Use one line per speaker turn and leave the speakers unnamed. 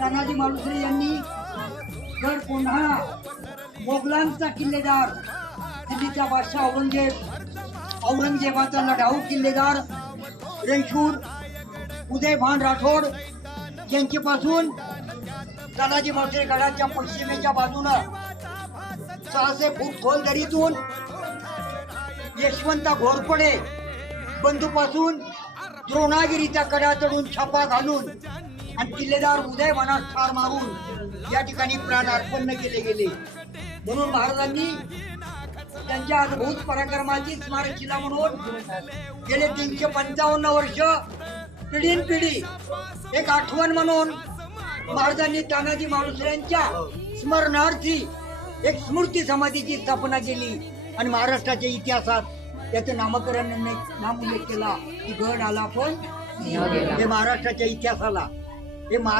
तानाजी मालुसरे यांनी गड कोंढाणा मोगलांचा किल्लेदार दिल्लीचा बादशाह औरंगजेब औरंगजेबाचा लढाऊ किल्लेदार रणशूर उदयभान राठोड यांच्यापासून तानाजी मालुसरे गडाच्या पश्चिमेच्या बाजूनं सहाशे फूट खोल दरीतून यशवंत घोरपडे बंधूपासून द्रोणागिरीचा कडा चढून छापा घालून आणि किल्लेदार उदय मनात ठार मारून या ठिकाणी प्राण अर्पण केले गेले. म्हणून महाराजांनी त्यांच्या अद्भुत पराक्रमाची स्मारकशिला म्हणून गेले तीनशे पंचावन्न वर्ष पिढीन पिढी एक आठवण म्हणून महाराजांनी तानाजी मालुसऱ्यांच्या स्मरणार्थी एक स्मृती समाधीची स्थापना केली आणि महाराष्ट्राच्या इतिहासात याचं नामकरण नाम उल्लेख केला. की गड आला पण हे महाराष्ट्राच्या इतिहासाला हे महाराष्ट्र